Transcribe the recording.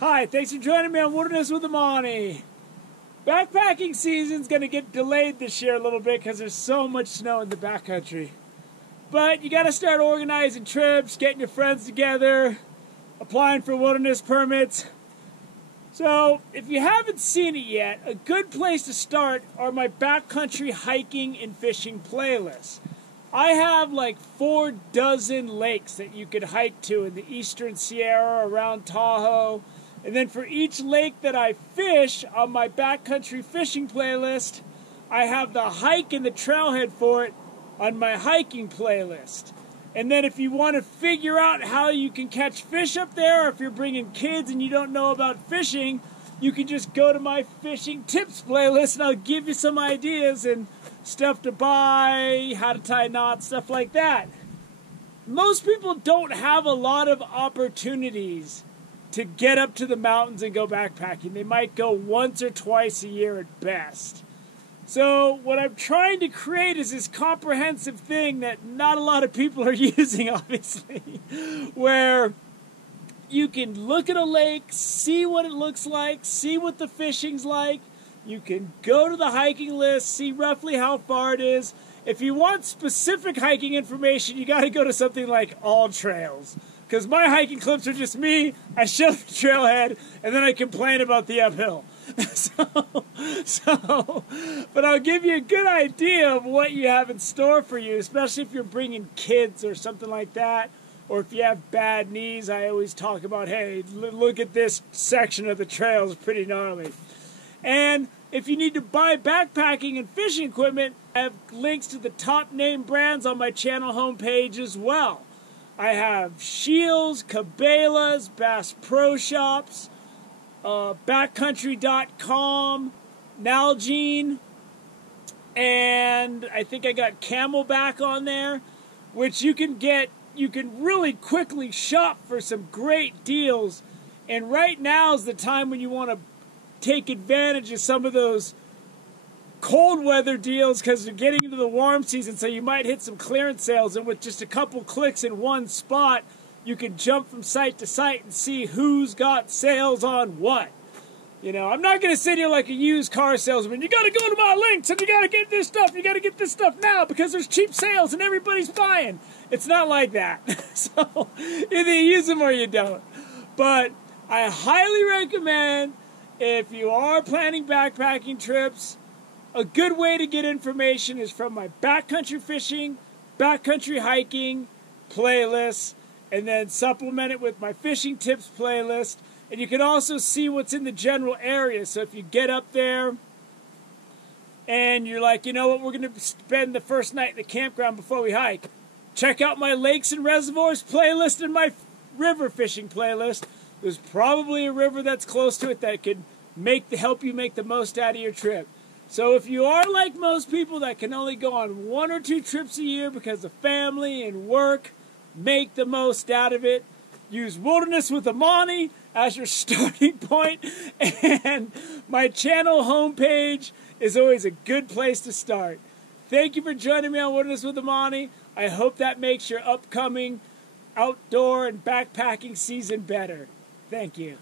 Hi, thanks for joining me on Wilderness with Amani. Backpacking season's going to get delayed this year a little bit because there's so much snow in the backcountry. But you got to start organizing trips, getting your friends together, applying for wilderness permits. So, if you haven't seen it yet, a good place to start are my backcountry hiking and fishing playlists. I have like 4 dozen lakes that you could hike to in the eastern Sierra around Tahoe. And then for each lake that I fish on my backcountry fishing playlist, I have the hike and the trailhead for it on my hiking playlist. And then if you want to figure out how you can catch fish up there, or if you're bringing kids and you don't know about fishing, you can just go to my fishing tips playlist and I'll give you some ideas and stuff to buy, how to tie knots, stuff like that. Most people don't have a lot of opportunities to get up to the mountains and go backpacking. They might go once or twice a year at best. So what I'm trying to create is this comprehensive thing that not a lot of people are using, obviously, where you can look at a lake, see what it looks like, see what the fishing's like. You can go to the hiking list, see roughly how far it is. If you want specific hiking information, you got to go to something like All Trails. Because my hiking clips are just me, I show the trailhead, and then I complain about the uphill. But I'll give you a good idea of what you have in store for you, especially if you're bringing kids or something like that. Or if you have bad knees, I always talk about, hey, look at this section of the trail, it's pretty gnarly. And if you need to buy backpacking and fishing equipment, I have links to the top name brands on my channel homepage as well. I have Shields, Cabela's, Bass Pro Shops, Backcountry.com, Nalgene, and I think I got Camelback on there, which you can really quickly shop for some great deals. And right now is the time when you want to take advantage of some of those cold weather deals because you're getting into the warm season, so you might hit some clearance sales, and with just a couple clicks in one spot, you can jump from site to site and see who's got sales on what. You know, I'm not going to sit here like a used car salesman. You got to go to my links and you got to get this stuff. You got to get this stuff now because there's cheap sales and everybody's buying. It's not like that. So either you use them or you don't. But I highly recommend, if you are planning backpacking trips, a good way to get information is from my backcountry fishing, backcountry hiking playlists, and then supplement it with my fishing tips playlist. And you can also see what's in the general area. So if you get up there and you're like, you know what, we're going to spend the first night in the campground before we hike, check out my lakes and reservoirs playlist and my river fishing playlist. There's probably a river that's close to it that could help you make the most out of your trip. So if you are like most people that can only go on 1 or 2 trips a year because of family and work, make the most out of it. Use Wilderness with Amani as your starting point, and my channel homepage is always a good place to start. Thank you for joining me on Wilderness with Amani. I hope that makes your upcoming outdoor and backpacking season better. Thank you.